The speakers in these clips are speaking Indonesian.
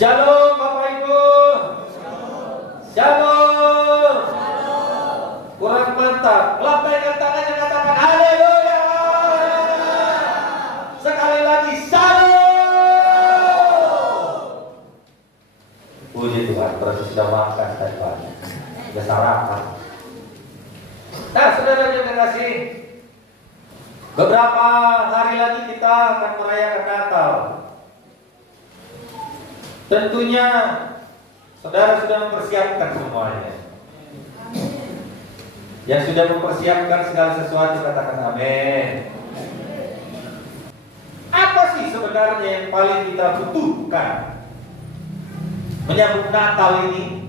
Shalom Bapak Ibu. Shalom. Kurang mantap. Lambaikan tangannya, katakan haleluya. Sekali lagi shalom. Puji Tuhan, berarti sudah makan tadi banyak. Sudah sarapan. Nah, saudara yang terkasih, beberapa hari lagi kita akan merayakan Natal. Tentunya saudara sudah mempersiapkan semuanya. Yang sudah mempersiapkan segala sesuatu, katakan amin. Apa sih sebenarnya yang paling kita butuhkan menyambut Natal ini?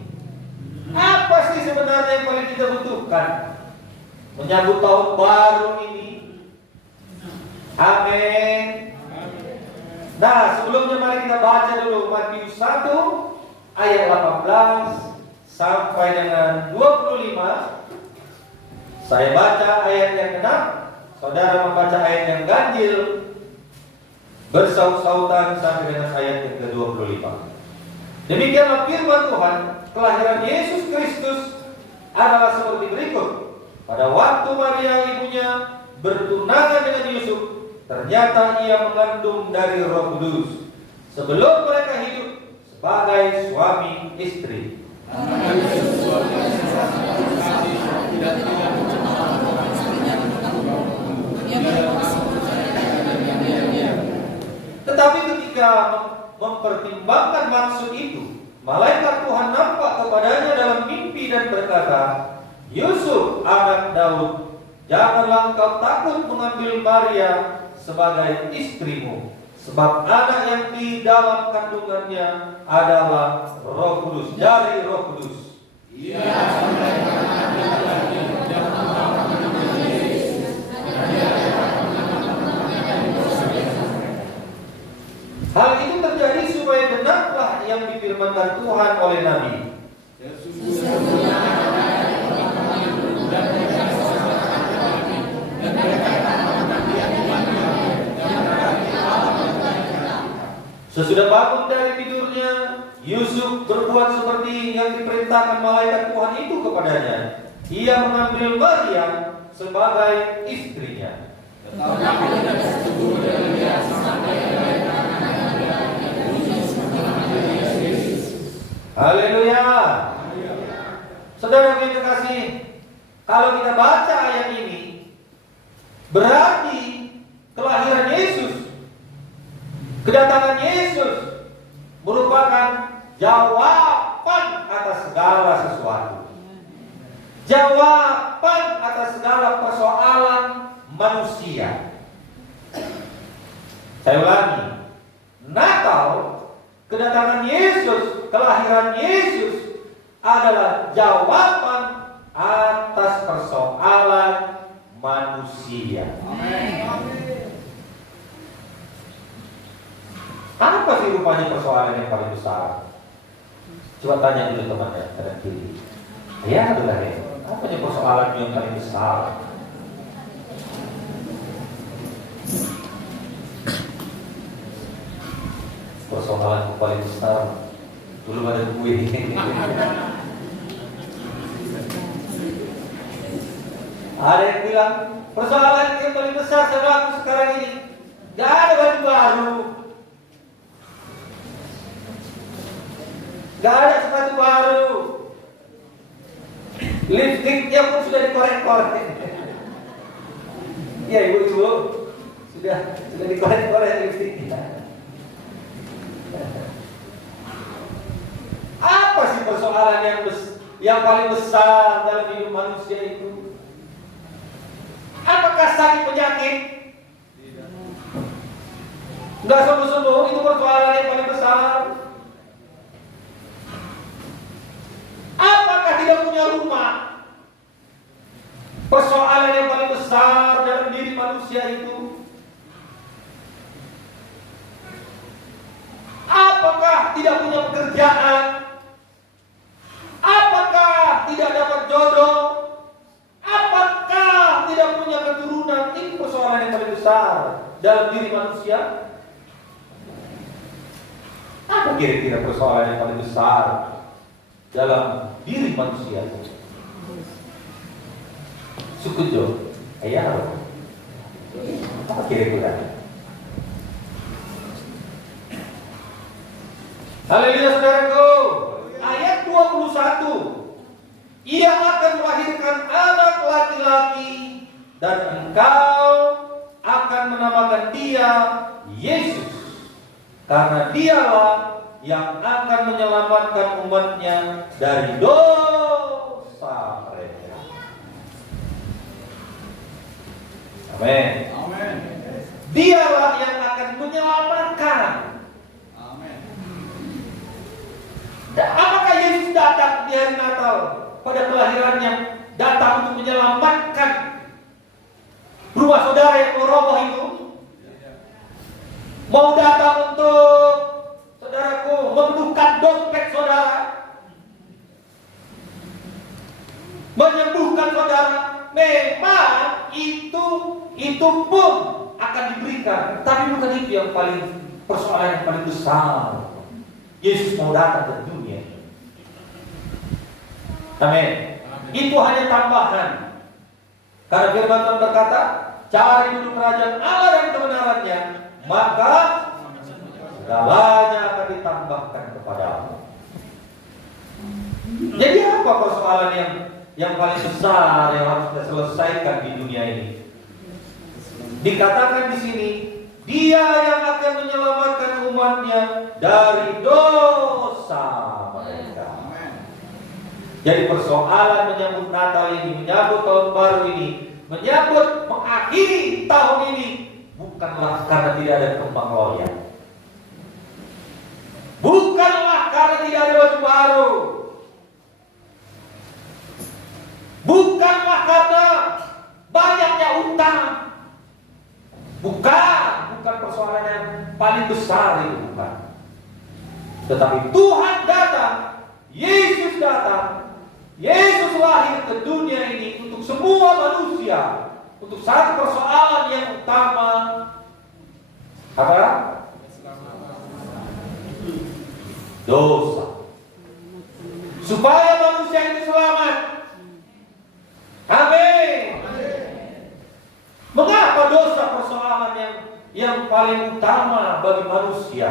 Apa sih sebenarnya yang paling kita butuhkan menyambut tahun baru ini? Amin. Nah, sebelumnya mari kita baca dulu Matius 1 ayat 18 sampai dengan 25. Saya baca ayat yang 6, saudara membaca ayat yang ganjil bersaut-sautan sampai dengan ayat yang ke-25. Demikianlah firman Tuhan. Kelahiran Yesus Kristus adalah seperti berikut. Pada waktu Maria ibunya bertunangan dengan Yusuf, ternyata ia mengandung dari Roh Kudus sebelum mereka hidup sebagai suami istri. Tetapi ketika mempertimbangkan maksud itu, malaikat Tuhan nampak kepadanya dalam mimpi dan berkata, Yusuf anak Daud, janganlah engkau takut mengambil Maria sebagai istrimu, sebab anak yang di dalam kandungannya adalah Roh Kudus, dari Roh Kudus. Hal itu terjadi supaya benarlah yang difirmankan Tuhan oleh Nabi. Sesudah bangun dari tidurnya, Yusuf berbuat seperti yang diperintahkan malaikat Tuhan itu kepadanya. Ia mengambil Maria sebagai istrinya. Haleluya. Saudara yang terkasih, kalau kita baca ayat ini, berarti kelahiran Yesus, kedatangan Yesus merupakan jawaban atas segala sesuatu. Jawaban atas segala persoalan manusia. Saya ulangi. Natal, kedatangan Yesus, kelahiran Yesus adalah jawaban atas persoalan manusia. Apa sih rupanya persoalan yang paling besar? Coba tanya dulu temannya kanan kiri. Ya, adalah ya. Apa sih persoalan yang paling besar? Persoalan yang paling besar belum ada kue. Ada yang bilang persoalan yang paling besar saudaraku sekarang ini gak ada baju baru, gak ada sepatu baru, lipstiknya pun sudah dikorek-korek. Ya ibu-ibu sudah dikorek-korek lipstiknya. Apa sih persoalan yang paling besar dalam hidup manusia itu? Apakah sakit penyakit? Enggak sembuh-sembuh, itu persoalan yang paling besar. Apakah tidak punya rumah? Persoalan yang paling besar dalam diri manusia itu. Apakah tidak punya pekerjaan? Apakah tidak dapat jodoh? Apakah tidak punya keturunan? Ini persoalan yang paling besar dalam diri manusia. Apa kira-kira persoalan yang paling besar dalam diri manusia? Sukujo, ayah, apa kira-kira? Haleluya saudaraku. Ayat 21. Ia akan melahirkan anak laki-laki dan engkau akan menamakan dia Yesus, karena dialah yang akan menyelamatkan umatnya dari dosa mereka. Amin. Amin. Dialah yang akan menyelamatkan. Amin. Apakah Yesus datang di hari Natal pada kelahirannya datang untuk menyelamatkan rumah saudara yang roboh itu? Mau datang untuk, saudaraku, memenuhkan dompet saudara, menyembuhkan saudara? Memang itu pun akan diberikan, tapi bukan itu yang paling, persoalan yang paling besar. Yesus mau datang ke dunia. Amin. Itu hanya tambahan. Karena firman Tuhan berkata, cari dulu kerajaan Allah dan kebenarannya, maka segalanya akan ditambahkan kepadamu. Jadi apa persoalan yang paling besar yang harus kita selesaikan di dunia ini? Dikatakan di sini, dia yang akan menyelamatkan umatnya dari dosa mereka. Jadi persoalan menyambut Natal ini, menyambut tahun baru ini, menyambut mengakhiri tahun ini, bukanlah karena tidak ada kembang loyang, bukanlah karena tidak ada baju baru, bukanlah karena banyaknya utang, bukan persoalan yang paling besar itu, bukan. Tetapi Tuhan datang, Yesus datang, Yesus lahir ke dunia ini untuk semua manusia, untuk satu persoalan yang utama. Apa? Dosa. Supaya manusia itu selamat. Amin. Mengapa dosa persoalan yang paling utama bagi manusia?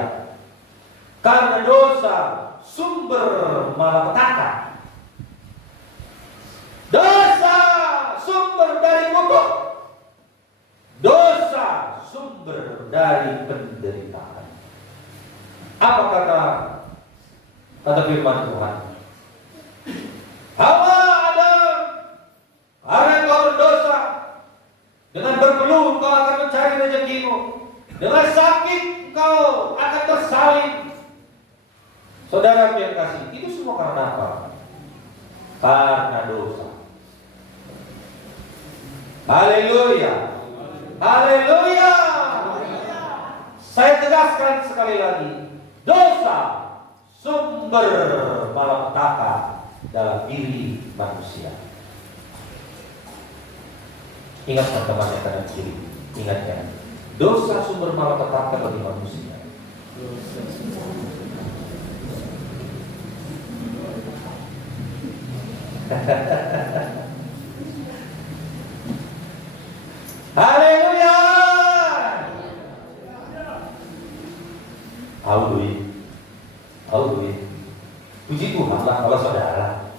Karena dosa sumber malapetaka. Dosa sumber dari kutuk. Dosa sumber dari penderitaan. Apa kata firman Tuhan? Hawa Adam, karena kau berdosa, dengan berpeluh kau akan mencari rezekimu, dengan sakit kau akan tersalib. Saudara yang kasih, itu semua karena apa? Karena dosa. Haleluya. Haleluya. Saya tegaskan sekali lagi, dosa sumber malapetaka dalam diri manusia. Ingat teman-teman yang kanan kiri, ingatkan, dosa sumber malapetaka bagi manusia. Haleluya. Haleluya. Puji Tuhan lah kalau saudara.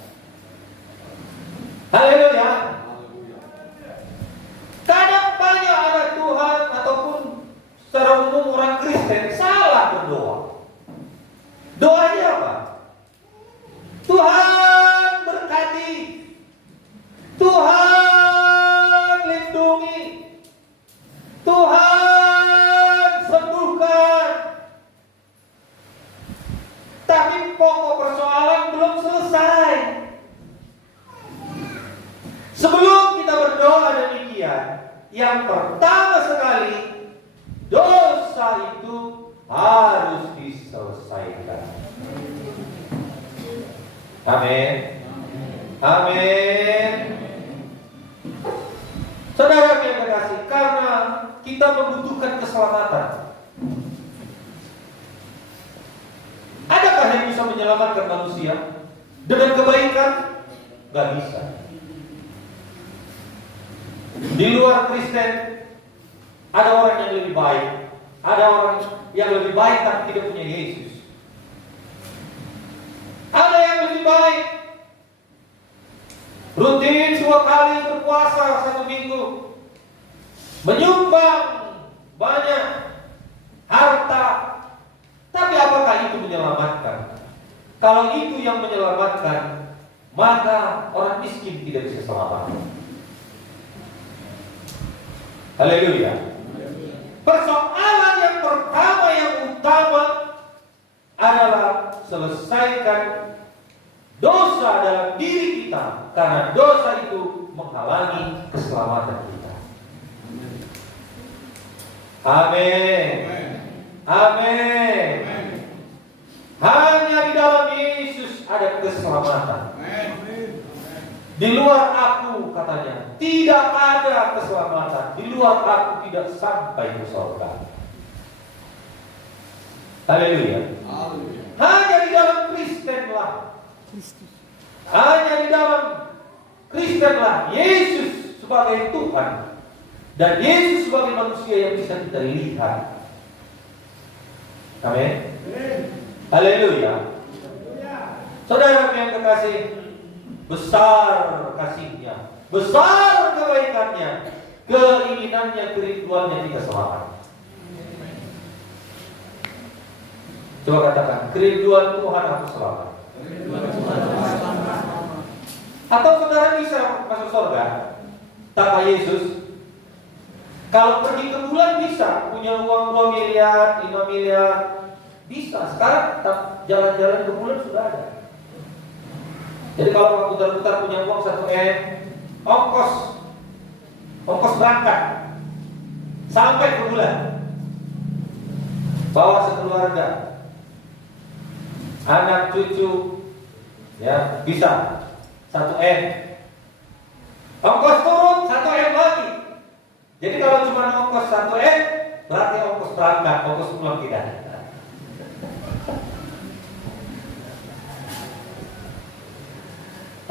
Haleluya. Kadang banyak anak Tuhan ataupun secara umum orang Kristen salah berdoa. Doanya apa? Tuhan berkati, Tuhan lindungi, Tuhan sembuhkan. Tapi pokok persoalan belum selesai. Sebelum kita berdoa demikian, yang pertama sekali, dosa itu harus diselesaikan. Amin. Amin. Saudara yang terkasih, karena kita membutuhkan keselamatan. bisa menyelamatkan manusia dengan kebaikan? Gak bisa. Di luar Kristen ada orang yang lebih baik, ada orang yang lebih baik tapi tidak punya Yesus. Ada yang lebih baik, rutin 2 kali berpuasa 1 minggu, menyumbang banyak harta, tapi apakah itu menyelamatkan? Kalau itu yang menyelamatkan, maka orang miskin tidak bisa selamat. Haleluya. Persoalan yang pertama yang utama adalah selesaikan dosa dalam diri kita, karena dosa itu menghalangi keselamatan kita. Amin. Amin. Hanya di dalam Yesus ada keselamatan. Di luar aku, katanya, tidak ada keselamatan. Di luar aku tidak sampai ke surga. Haleluya. Hanya di dalam Kristenlah, hanya di dalam Kristenlah Yesus sebagai Tuhan dan Yesus sebagai manusia yang bisa kita lihat. Amin. Haleluya. Saudara yang kekasih, besar kasihnya, besar kebaikannya, keinginannya, kerinduannya kita selamat. Coba katakan, kerinduan Tuhan aku selamat. Atau saudara bisa masuk surga tanpa Yesus? Kalau pergi ke bulan bisa, punya uang 2 miliar, 5 miliar, bisa. Sekarang jalan-jalan ke bulan sudah ada. Jadi kalau putar-putar punya uang 1 M, ongkos berangkat sampai ke bulan, bawa sekeluarga, anak cucu, ya bisa 1 M. Ongkos turun 1 M lagi. Jadi kalau cuma ongkos 1 M, berarti ongkos berangkat, ongkos pulang tidak.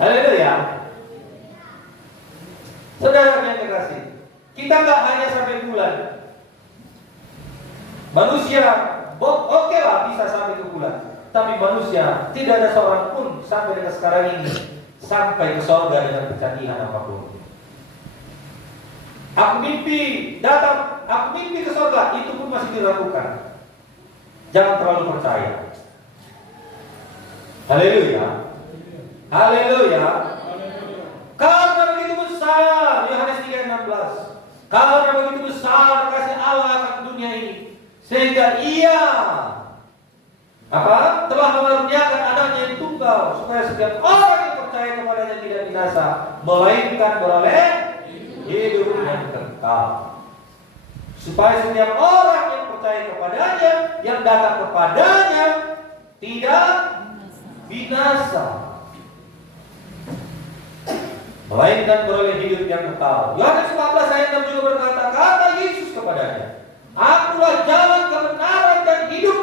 Haleluya. Saudara yang terkasih, kita nggak hanya sampai bulan. Manusia, oke lah bisa sampai ke bulan, tapi manusia tidak ada seorang pun sampai dengan sekarang ini sampai ke surga dengan kecanggihan apapun. Aku mimpi datang, aku mimpi ke surga, itu pun masih dilakukan. Jangan terlalu percaya. Haleluya. Haleluya. Karena begitu besar, Yohanes 3:16. Karena begitu besar kasih Allah akan dunia ini, sehingga Ia telah mengaruniakan anaknya yang tunggal, supaya setiap orang yang percaya kepadanya tidak binasa, melainkan beroleh hidup yang kekal. Supaya setiap orang yang percaya kepadanya, yang datang kepadanya, tidak binasa, melainkan beroleh hidup yang kekal. Yohanes 14 ayat 6 juga berkata, kata Yesus kepadanya, Akulah jalan kebenaran dan hidup.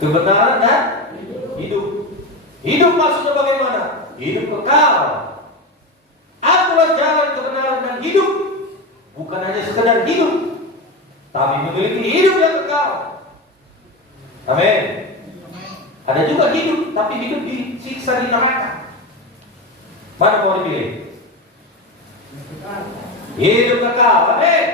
Kebenaran dan hidup. Hidup maksudnya bagaimana? Hidup kekal. Akulah jalan kebenaran dan hidup. Bukan hanya sekedar hidup, tapi memiliki hidup yang kekal. Amin. Ada juga hidup, tapi hidup disiksa di neraka. Mana mau dipilih? Hidup kekal. Amin.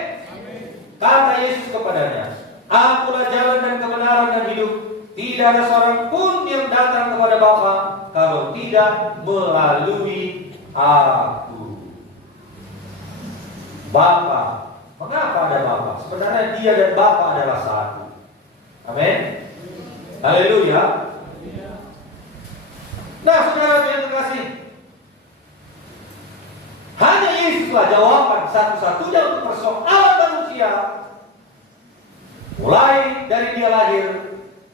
Kata Yesus kepadanya, Akulah jalan dan kebenaran dan hidup. Tidak ada seorang pun yang datang kepada Bapa kalau tidak melalui Aku. Bapa. Mengapa ada Bapa? Sebenarnya Dia dan Bapa adalah satu. Amin. Haleluya. Nah, saudara yang terkasih, hanya Yesuslah jawaban satu-satunya untuk persoalan manusia, mulai dari Dia lahir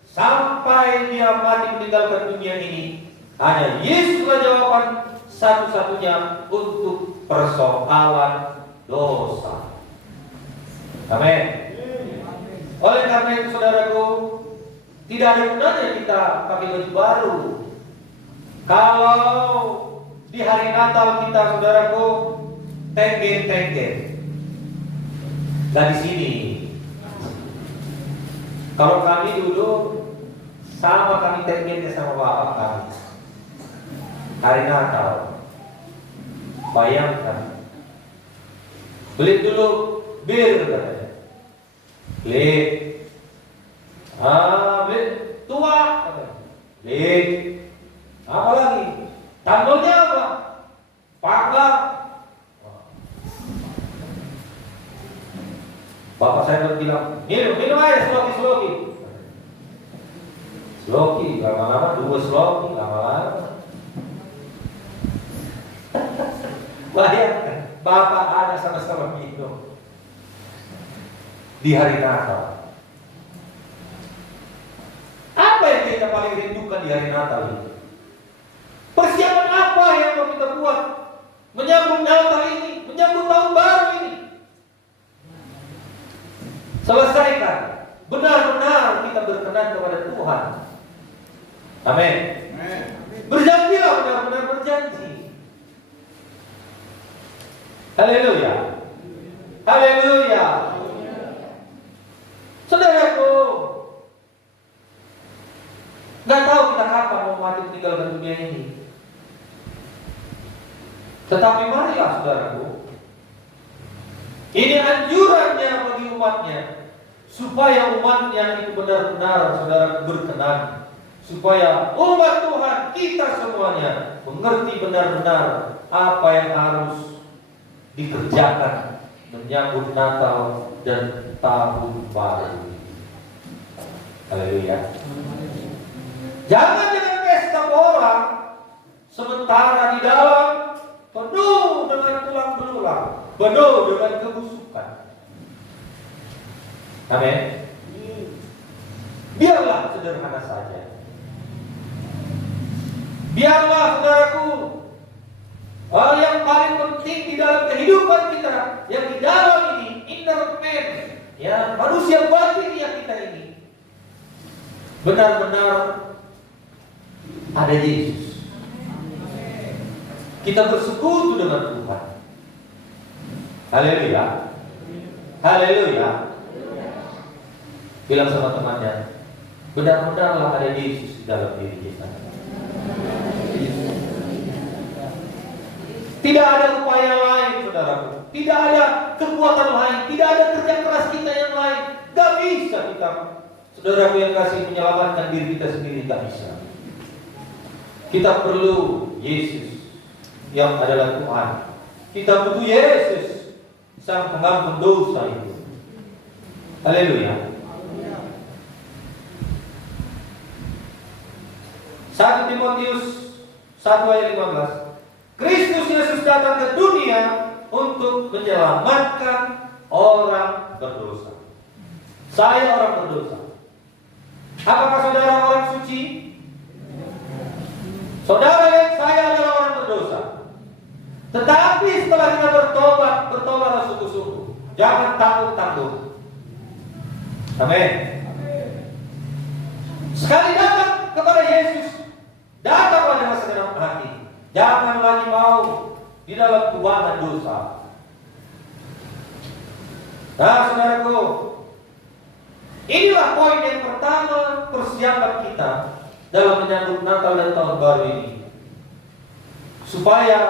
sampai Dia mati meninggalkan dunia ini. Hanya Yesuslah jawaban satu-satunya untuk persoalan dosa. Amin. Oleh karena itu, saudaraku, Tidak ada gunanya kita pakai baju baru. Kalau di hari Natal kita, saudaraku, tenggen-tenggen. Dan di sini, kalau kami dulu sama kami tenggennya sama bapak kami. Hari Natal, bayangkan, beli dulu bir katanya, beli tua katanya, beli apa lagi, tandolnya apa, pagar. Bapak saya bilang, minum aja sloki, lama-lama 2 sloki, lama-lama. Bayangkan, bapak anak sama-sama minum di hari Natal. Apa yang kita paling rindukan di hari Natal ini? Persiapan apa yang mau kita buat menyambut Natal ini, menyambut tahun baru ini? Selesaikan, benar-benar kita berkenan kepada Tuhan. Amin. Berjanjilah, benar-benar berjanji. Haleluya. Haleluya. Saudaraku, nggak tahu kita kapan mau mati meninggalkan dunia ini. Tetapi marilah, saudaraku, ini anjurannya bagi umatnya, supaya umatnya itu benar-benar, saudara, berkenan, supaya umat Tuhan kita semuanya mengerti benar-benar apa yang harus dikerjakan menyambut Natal dan tahun baru. Haleluya. Jangan dengan pesta orang sementara di dalam penuh dengan tulang belulang, penuh dengan kebusukan. Amin. Biarlah sederhana saja. Biarlah, saudaraku, hal yang paling penting di dalam kehidupan kita, yang di dalam ini, inner man, ya, manusia batin yang kita ini, benar-benar ada Yesus. Kita bersekutu dengan Tuhan. Haleluya. Haleluya. Bilang sama temannya, benar-benarlah ada Yesus di dalam diri kita. Tidak ada upaya lain, saudaraku. Tidak ada kekuatan lain. Tidak ada kerja keras kita yang lain. Gak bisa kita, saudaraku yang kasih, menyelamatkan diri kita sendiri. Gak bisa. Kita perlu Yesus yang adalah Tuhan. Kita butuh Yesus, sang pengampun dosa itu. Haleluya. 1 Timotius 1 ayat 15. Kristus Yesus datang ke dunia untuk menyelamatkan orang berdosa. Saya orang berdosa. Apakah saudara orang suci? Saudara dan saya adalah orang berdosa. Tetapi setelah kita bertobatlah sungguh-sungguh. Jangan tanggung-tanggung. Amin. Sekali datang kepada Yesus, datanglah dengan segenap hati. Jangan lagi mau di dalam tuangan dosa. Nah, saudaraku, inilah poin yang pertama, persiapan kita dalam menyambut Natal dan tahun baru ini, supaya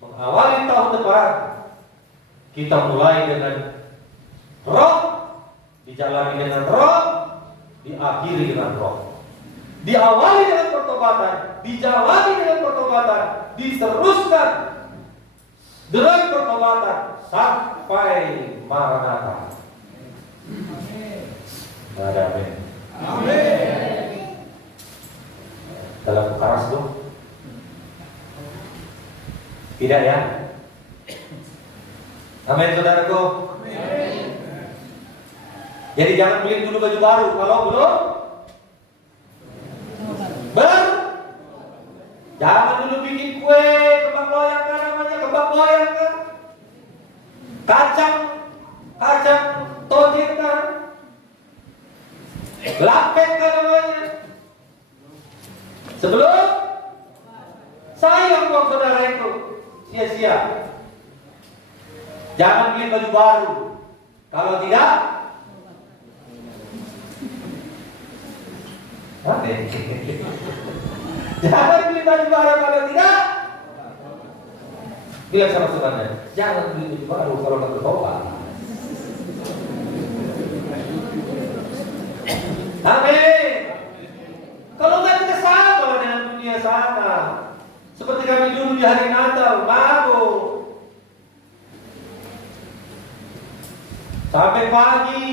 mengawali tahun depan kita mulai dengan roh, dijalani dengan roh, diakhiri dengan roh. Diawali dengan pertobatan, dijalani dengan pertobatan, diteruskan dengan pertobatan sampai Maranatha. Amin. Amin. Dalam keras dong. Tidak ya? Amin, saudaraku. Amin. Jadi jangan beli dulu baju baru kalau belum. Jangan dulu bikin kue, kembang goyang kan namanya, kembang goyang kan, kacang tojet kan. Lapet kan namanya. Sebelum sayang uang saudara itu sia-sia. Jangan beli baju baru. Kalau tidak, jangan beli baju baru kalau tidak. Bilang sama saudaranya, jangan beli baju baru kalau nggak bertobat. Amin. Kalau nggak kita sama dengan dunia sana, seperti kami dulu di hari Natal, mabuk sampai pagi.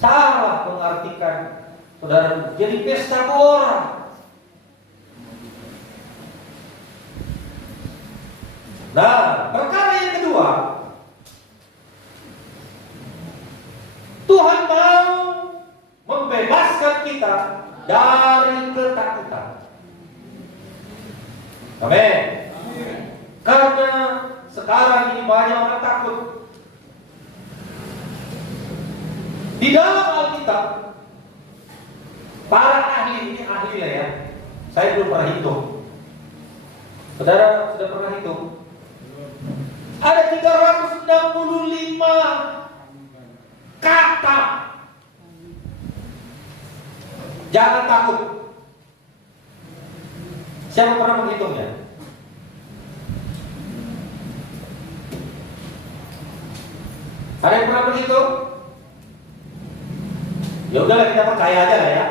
Salah mengartikan saudara, jadi pesta orang. Nah, perkara yang kedua, Tuhan mau membebaskan kita dari ketakutan. Amin. Karena sekarang ini banyak orang takut. Di dalam Alkitab, para ahli, ini ahli lah ya, saya belum pernah hitung. Saudara sudah pernah hitung? Ada 365 kata. Jangan takut. Siapa pernah menghitungnya? Ada yang pernah menghitung? Ya udahlah, kita percaya aja lah ya.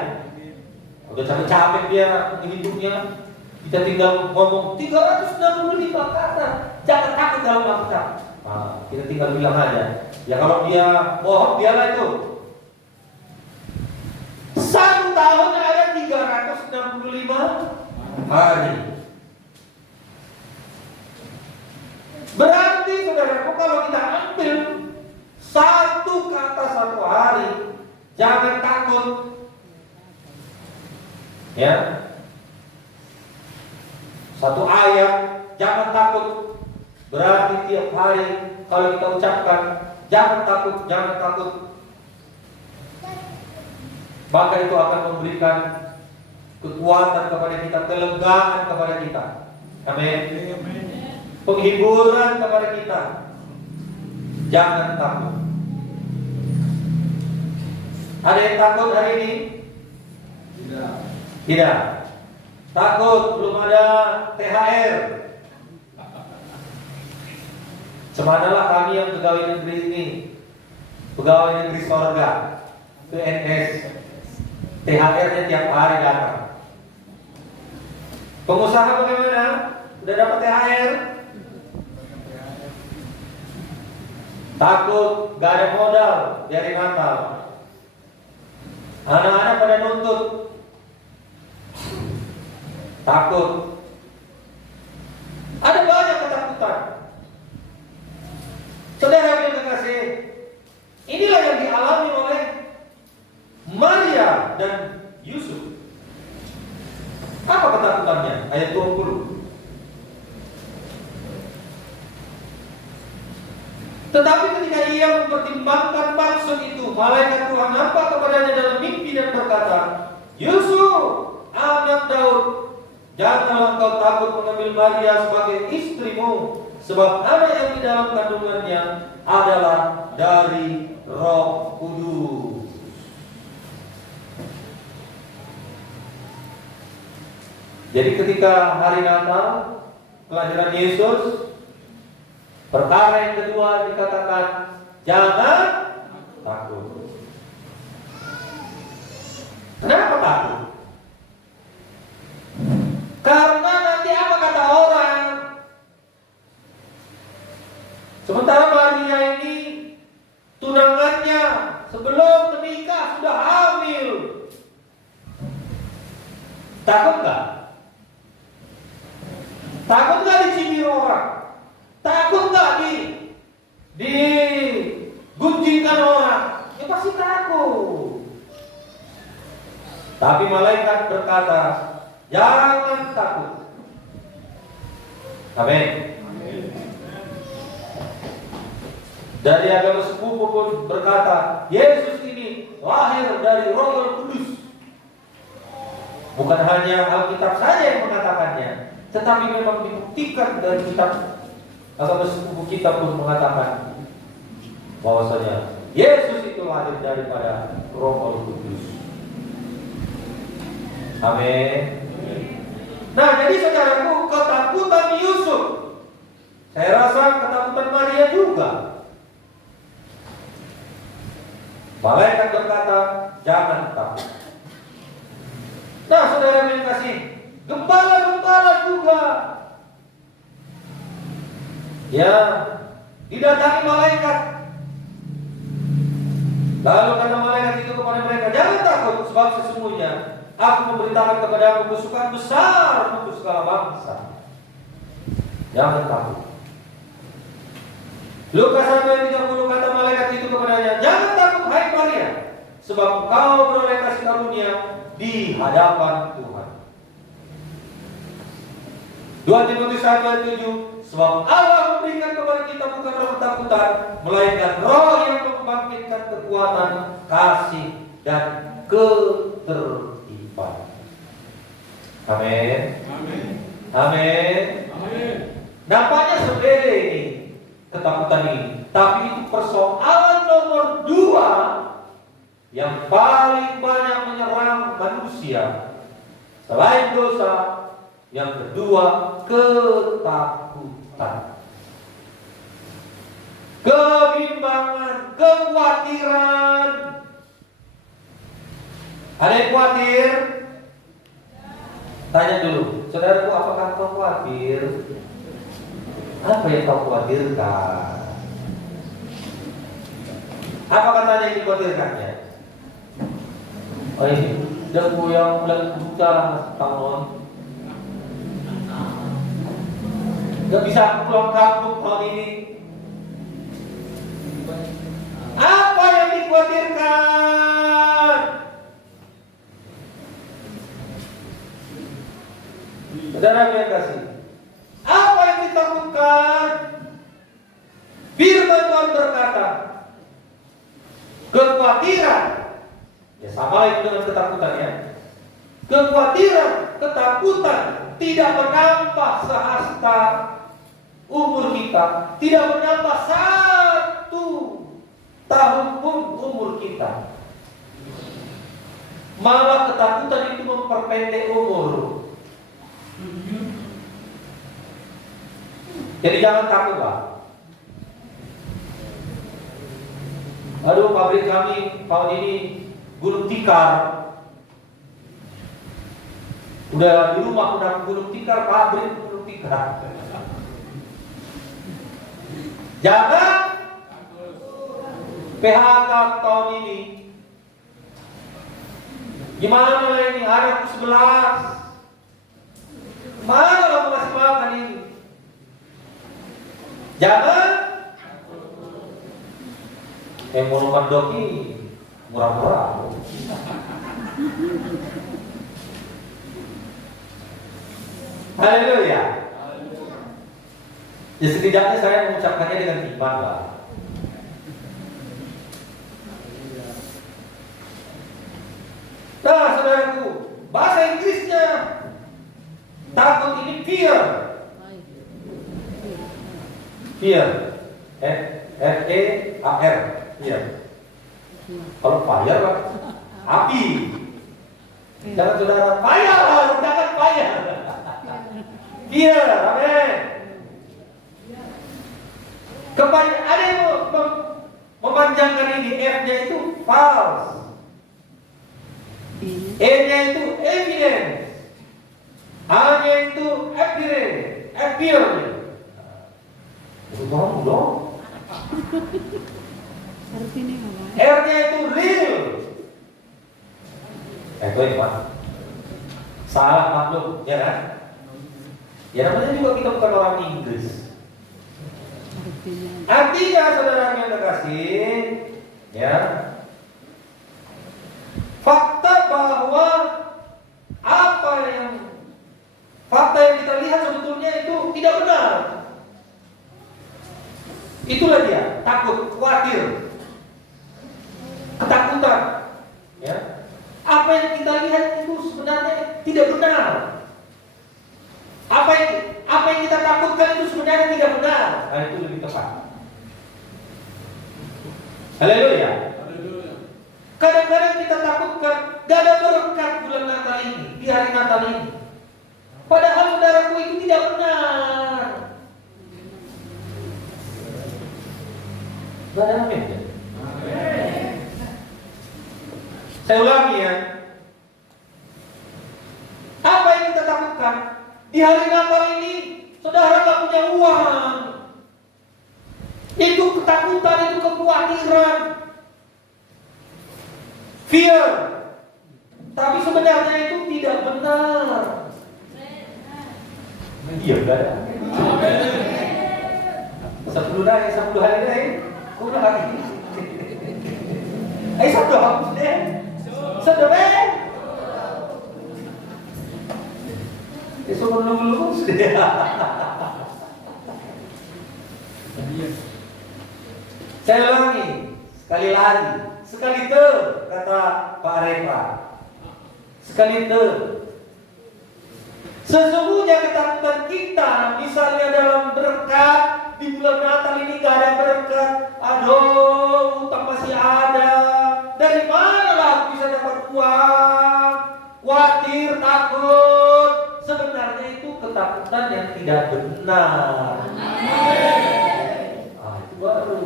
Udah capek-capek dia menghitungnya. Kita tinggal ngomong 365 kata. Jangan takut dalam Alkitab. Nah, kita tinggal bilang aja. Ya kalau dia bohong, dialah itu. 1 tahun ada 365 hari. Berarti saudaraku, kalau kita ambil satu kata satu hari, jangan takut. Ya. Satu ayat, jangan takut. Berarti tiap hari kalau kita ucapkan, jangan takut, jangan takut, maka itu akan memberikan kekuatan kepada kita, kelegaan kepada kita. Amin. Penghiburan kepada kita. Jangan takut. Ada yang takut hari ini? Tidak. Tidak. Takut belum ada THR. Semanalah kami yang pegawai negeri ini, pegawai negeri sorga, PNS, THR-nya tiap hari datang. Pengusaha bagaimana? Udah dapat THR? Takut gak ada modal dari Natal. Anak-anak pada nuntut. Takut. Ada banyak ketakutan. Saudara yang terkasih, inilah yang dialami oleh Maria dan Yusuf. Apa ketakutannya? Ayat 20. Tetapi ketika ia mempertimbangkan maksud itu, malaikat Tuhan nampak kepadanya dalam mimpi dan berkata, Yusuf, anak Daud, janganlah engkau takut mengambil Maria sebagai istrimu, sebab anak yang di dalam kandungannya adalah dari Roh Kudus. Jadi ketika hari Natal, kelahiran Yesus, perkara yang kedua dikatakan, jangan takut. Kenapa takut? Karena nanti apa kata orang? Sementara Maria ini tunangannya sebelum menikah sudah hamil. Takut nggak? Takut nggak dicibir orang? Takut nggak digunjingkan orang? Ya pasti takut. Tapi malaikat berkata, jangan takut. Amin. Dari agama sepupu pun berkata, Yesus ini lahir dari Roh Kudus. Bukan hanya Alkitab saja yang mengatakannya, tetapi memang dibuktikan dari kitab. Agama sepupu kita pun mengatakan bahwasanya Yesus itu lahir daripada Roh Kudus. Amin. Nah, jadi saudaraku, ketakutan Yusuf, saya rasa ketakutan Maria juga. Malaikat berkata, jangan takut. Nah, saudara yang kasih, gembala-gembala juga, ya, didatangi malaikat. Lalu kata malaikat itu kepada mereka, jangan takut, sebab sesungguhnya aku memberitakan kepadamu kesukaan besar untuk segala bangsa. Jangan takut. Lukas 1:30 kata malaikat itu kepadanya, jangan takut hai Maria, sebab engkau beroleh kasih karunia di hadapan Tuhan. 2 Timotius 1:7, sebab Allah memberikan kepada kita bukan roh ketakutan, melainkan roh yang membangkitkan kekuatan, kasih, dan ketertiban. Amin. Amin. Amin. Amin. Nampaknya sepele ini ketakutan ini, tapi itu persoalan nomor 2 yang paling banyak menyerang manusia selain dosa. Yang kedua, ketakutan, kebimbangan, kekhawatiran. Ada yang khawatir? Tanya dulu, saudaraku, apakah kau khawatir? Apa yang kau khawatirkan? Apa katanya yang dikhawatirkannya? Oh ini, debu yang mulai buta tahun. Gak bisa pulang kampung tahun ini. Apa yang dikhawatirkan? Saudara yang kasih, apa yang ditakutkan? Firman Tuhan berkata, kekhawatiran, ya sama itu dengan ketakutan ya. Kekhawatiran, ketakutan tidak menambah sehasta umur kita, tidak menambah 1 tahun pun umur kita. Malah ketakutan itu memperpendek umur. Jadi jangan takutlah. Aduh, pabrik kami tahun ini gulung tikar. Udah di rumah udah gulung tikar, pabrik gulung tikar. Jangan PHK tahun ini. Gimana lah ini, anakku 11. Mana lo masih makan ini? Jangan. Mau makan doki murah-murah. Haleluya. Ya setidaknya saya mengucapkannya dengan iman lah. Nah, saudaraku, bahasa Inggrisnya takut ini fear. Fear. F-E-A-R. Fear. Kalau fire lah, api. Jangan saudara fire, jangan fire. Fear, amin. Ada yang memanjangkan ini, F-nya itu false. E-nya itu evidence. A-nya itu appear. Itu dong. R-nya itu real. Itu Pak. Salah maklum, ya kan? Ya namanya juga kita bukan orang Inggris. Artinya saudara yang terkasih, ya, fakta bahwa fakta yang kita lihat sebetulnya itu tidak benar. Itulah dia, takut. tidak benar. Apa yang kita takutkan itu sebenarnya tidak benar. Nah, itu lebih tepat. Haleluya. Kadang-kadang kita takutkan gak ada berkat bulan Natal ini, di hari Natal ini. Padahal saudaraku itu tidak benar. Gak ada amin ya? Saya ulangi ya. Apa yang kita takutkan? Di hari Natal ini, saudara gak punya uang. Itu ketakutan, itu kekhawatiran. Fear. Tapi sebenarnya itu tidak benar. Iya, enggak ada. 10 hari deh. Udah hari. Sudah hapus deh. Sudah deh. Sebelum sudah. Saya ulangi sekali lagi. Sekali itu kata Pak Repa. Sekali itu. Sesungguhnya ketakutan kita, misalnya dalam berkat di bulan Natal ini gak ada berkat. Aduh, utang masih ada. Dari mana lah bisa dapat uang? Khawatir, takut. Sebenarnya itu ketakutan yang tidak benar. Itu baru.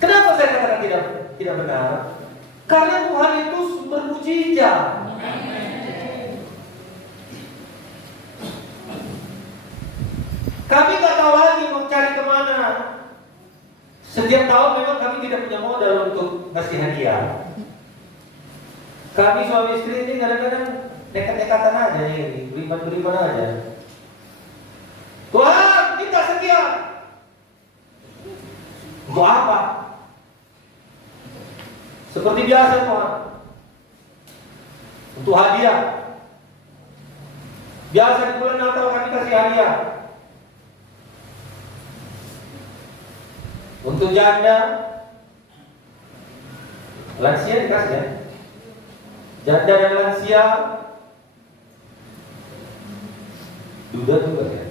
Kenapa saya katakan tidak benar? Karena Tuhan itu sumber mukjizat. Kami nggak tahu lagi mau cari kemana. Setiap tahun memang kami tidak punya modal untuk ngasih hadiah. Kami suami istri ini kadang-kadang nekat-nekatan aja nih, beriman aja. Tuhan, minta sekian. Untuk apa? Seperti biasa Tuhan. Untuk hadiah. Biasa di bulan Natal kami kasih hadiah. Untuk janda, lansia dikasih ya. Janda dan lansia, duda juga ya.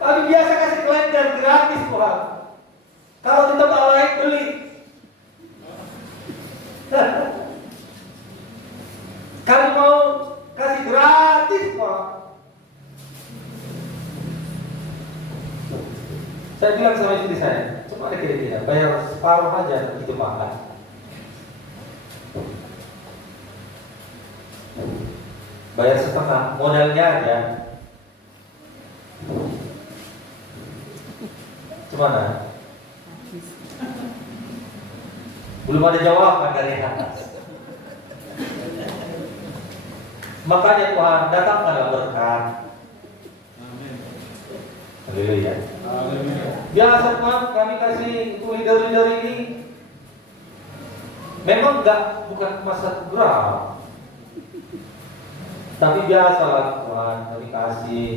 Kami biasa kasih kalender gratis Tuhan. Kalau di tempat lain beli. Kami mau kasih gratis Tuhan. Saya bilang sama istri saya, cuma ada kira-kira bayar separuh aja itu makan. Bayar setengah, modalnya aja. Gimana? Belum ada jawaban dari atas. Makanya Tuhan datangkanlah berkat. Haleluya. Biasa Tuhan kami kasih untuk leader-leader ini. Memang bukan masa geram. Tapi biasalah Tuhan kami kasih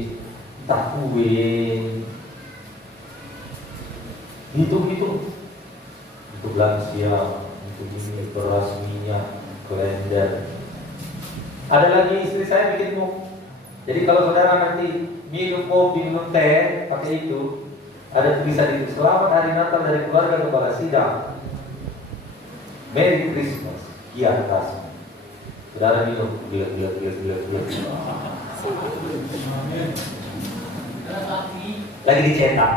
entah kue, hitung-hitung untuk lansia, untuk ini beras, minyak, kalender. Ada lagi istri saya bikin muk. Jadi kalau saudara nanti minum kopi, minum teh, pakai itu, ada tulisan itu, selamat hari Natal dari keluarga kepada sidang. Merry Christmas, kian kasih. Saudara minum, gila. Lagi dicetak.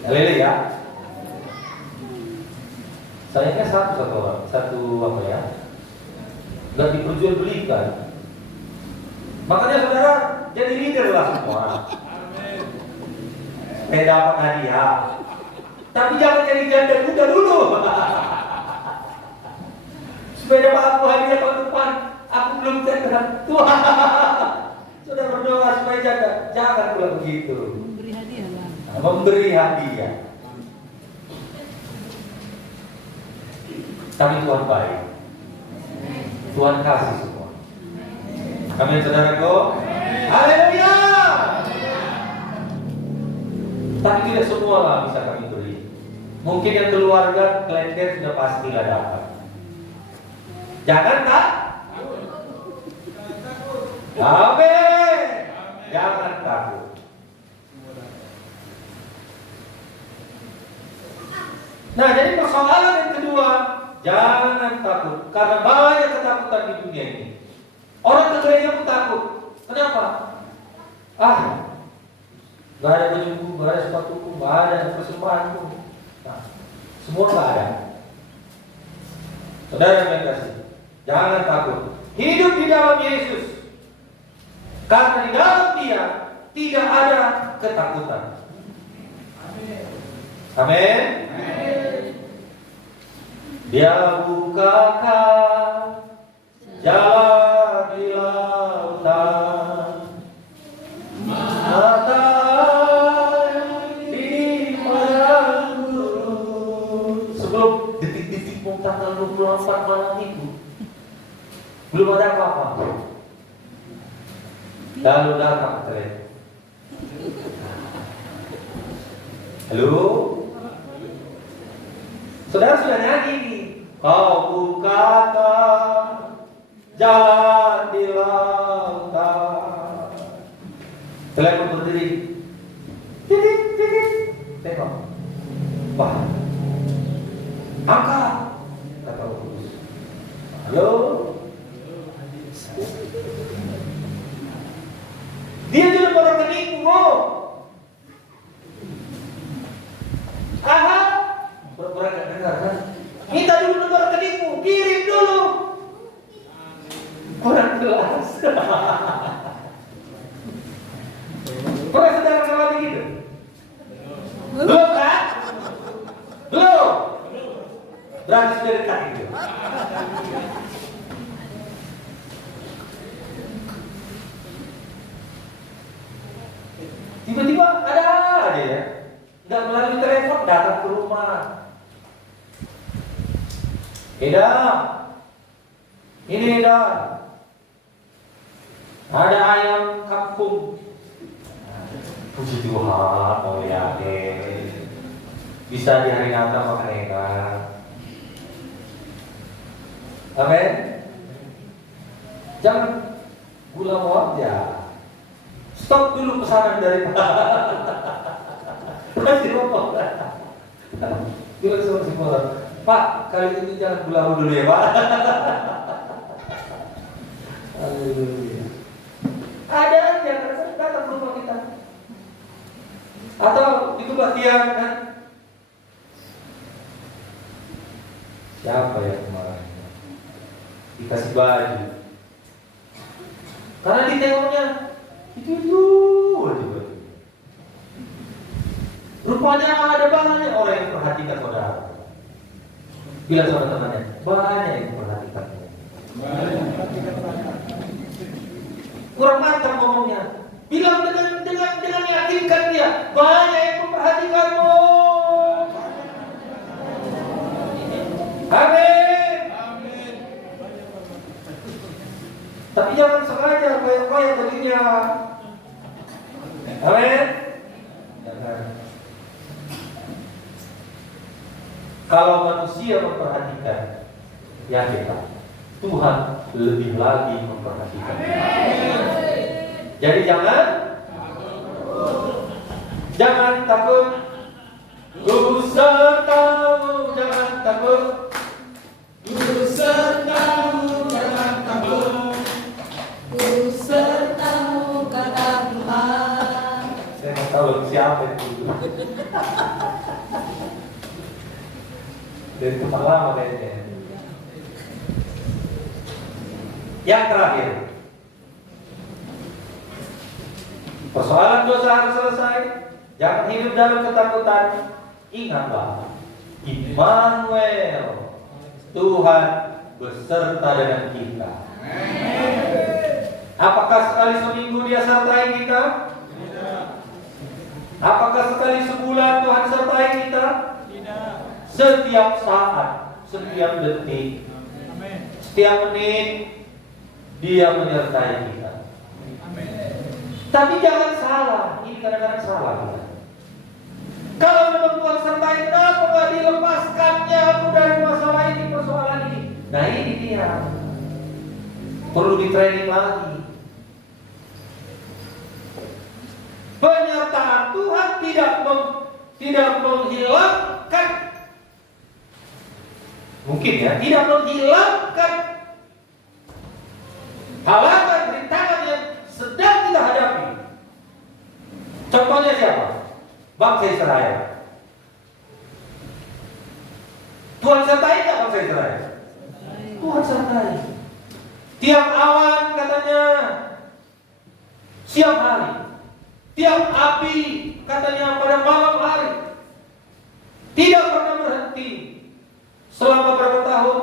Haleluya. Sayangnya satu apa ya? Gak diperjualbelikan. Makanya saudara jadi leader lah semua. Saya dapat hadiah. Tapi jangan jadi janda muda dulu. Supaya dapat aku hadiah tahun depan. Aku belum janda. Tuhan, sudah berdoa supaya janda. Jangan pula begitu. Memberi hadiah lah. Memberi hadiah. Tapi Tuhan baik. Tuhan kasih semua. Amin, saudaraku. Haleluya. Tapi tidak semua lah bisa kami beri. Mungkin yang keluarga klender sudah pastilah dapat. Jangan tak? Amin. Jangan takut. Nah, jadi persoalan yang kedua, jangan takut. Karena banyak ketakutan di dunia ini. Orang ke gereja pun takut. Kenapa? Gak ada bajuku, gak ada sepatuku, gak ada persembahanku. Nah, semua gak ada. Saudara yang kasih, jangan takut. Hidup di dalam Yesus. Karena di dalam Dia tidak ada ketakutan. Amin. Dia bukakan jalan di lautan, mata di padang gurun. Sebelum detik-detik tanggal 24 malam itu, belum ada apa-apa. Lalu datang tren. Halo? Saudara sudah nyanyi nih. Kau bukakan jalan di lautan. Telepon berdiri. Titik, titik. Tengok. Wah. Angkat. Kata Paulus. Halo? Dia juga pada rekeningmu. Aha. Pura-pura gak dengar kan? Minta dulu nomor rekeningmu, kirim dulu. Kurang jelas. Pernah saudara ngalamin gitu? Belum kan? Belum. Berarti sudah dekat gitu. Tiba-tiba ada aja ya. Nggak melalui telepon, datang ke rumah. Eda, ini Eda, ada ayam kampung. Puji Tuhan, mau yakin bisa di hari Natal makan enak. Amin. Jangan gula mau aja. Stop dulu pesanan dari Pak. Bilang sama si Motor, Pak, kali ini jangan gula dulu ya Pak. Haleluya. Ada aja datang ke rumah kita. Atau di kebaktian kan? Siapa ya kemarin? Dikasih baju. Karena ditengoknya itu aja. Rupanya ada banyak orang yang perhatikan saudara. Bila saudara temannya, banyak yang perhatikan. Kurang mantap ngomongnya. Bilang dengan meyakinkan dia, banyak yang memperhatikanmu. Amin. Tapi jangan sengaja koyak-koyak begini. Amin. Kalau manusia memperhatikan, ya kita, Tuhan lebih lagi memperhatikan. Jadi jangan takut. Ku sertamu, jangan takut. Ku sertamu, jangan takut. Ku sertamu, kata Tuhan. Saya nggak tahu siapa itu. Dari tempat lama kayaknya. Yang terakhir, persoalan dosa harus selesai. Jangan hidup dalam ketakutan. Ingatlah, Immanuel, Tuhan beserta dengan kita. Apakah sekali seminggu Dia sertai kita? Apakah sekali sebulan Tuhan sertai kita? Setiap saat, setiap detik, setiap menit Dia menyertai kita. Tapi jangan salah, ini kadang-kadang salah kita. Kalau memang Tuhan sertai, kenapa nggak dilepaskannya aku dari masalah ini, persoalan ini? Nah ini dia, perlu di training lagi. Penyertaan Tuhan tidak menghilangkan, mungkin ya, tidak menghilangkan halangan rintangan yang sedang kita hadapi. Contohnya siapa? Bangsa Israel. Tuhan sertai nggak bangsa Israel? Tuhan sertai. Tiap awan katanya siang hari, tiap api katanya pada malam hari, tidak pernah berhenti selama berapa tahun?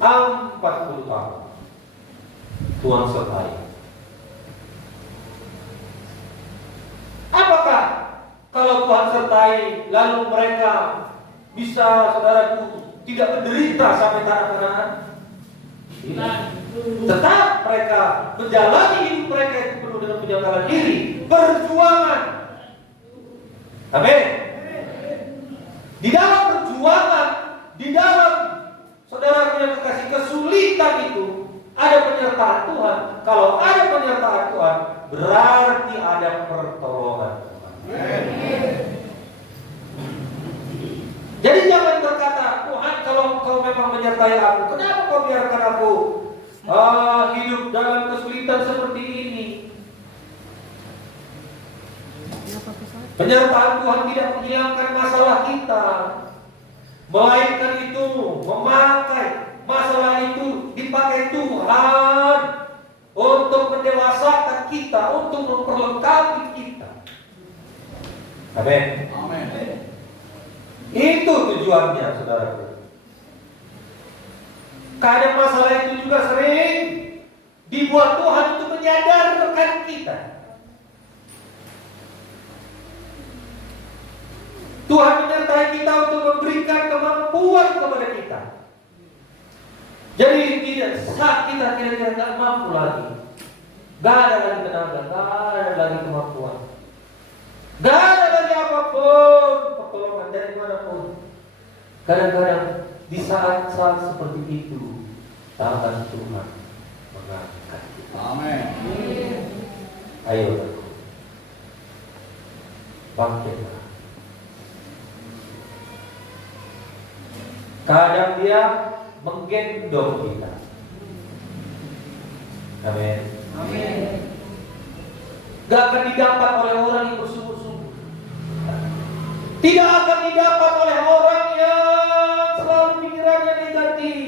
40 tahun. Tuhan sertai. Apakah kalau Tuhan sertai lalu mereka bisa, saudaraku, tidak menderita sampai tanah Kanaan? Tetap mereka menjalani hidup mereka itu penuh dengan penyesalan diri, perjuangan. Amin. Di dalam perjuangan, di dalam saudara yang kasih kesulitan itu ada penyertaan Tuhan. Kalau ada penyertaan Tuhan, berarti ada pertolongan Tuhan. Jadi jangan berkata, Tuhan kalau kau memang menyertai aku, kenapa kau biarkan aku hidup dalam kesulitan seperti ini? Penyertaan Tuhan tidak menghilangkan masalah kita, melainkan itu memakai masalah itu, dipakai Tuhan untuk mendewasakan kita, untuk memperlengkapi kita. Amin. Itu tujuannya, saudaraku. Kadang masalah itu juga sering dibuat Tuhan untuk menyadarkan kita. Tuhan menyertai kita untuk memberikan kemampuan kepada kita. Jadi saat kita kira-kira tidak mampu lagi, gak ada lagi tenaga, gak ada lagi kemampuan, gak ada lagi apapun pertolongan dari manapun. Kadang-kadang di saat-saat seperti itu, tangan Tuhan mengangkat kita. Amin. Ayo, bangkitlah. Kadang dia menggendong kita. Amin. Amin. Gak akan didapat oleh orang yang bersungguh-sungguh. Tidak akan didapat oleh orang yang selalu pikirannya negatif.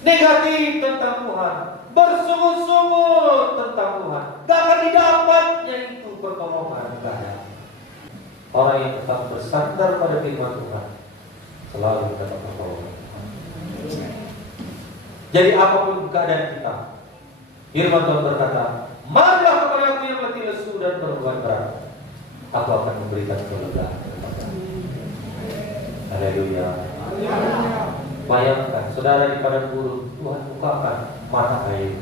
Negatif tentang Tuhan, bersungguh-sungguh tentang Tuhan. Gak akan didapatnya itu pertolongan. Orang yang tetap bersandar pada firman Tuhan selalu mendapat pertolongan. Jadi apapun keadaan kita, firman Tuhan berkata, marilah kepada aku yang letih lesu dan berbeban berat, aku akan memberikan kelegaan kepadamu. Haleluya. Bayangkan, saudara di padang gurun, Tuhan bukakan mata air.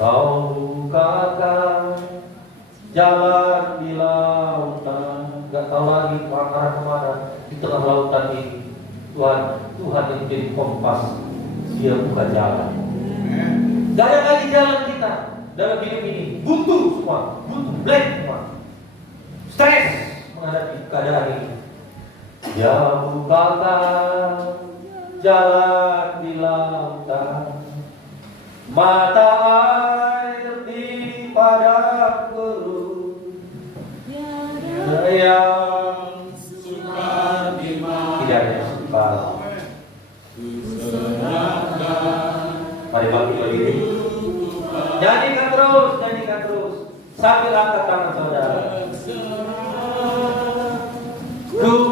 Kau bukakan jalan di lautan, gak tahu lagi arah kemana di tengah lautan ini. Tuhan yang menjadi kompas, dia buka jalan. Gak ada lagi jalan kita dalam hidup ini, buntu semua, buntu, blank semua, stres menghadapi keadaan ini. Dia bukakan jalan di lautan, mata air di padang gurun, yang suka dimana tidak ada yang suka. Mari bangkit lagi. Nyanyikan terus sambil angkat tangan saudara. Ku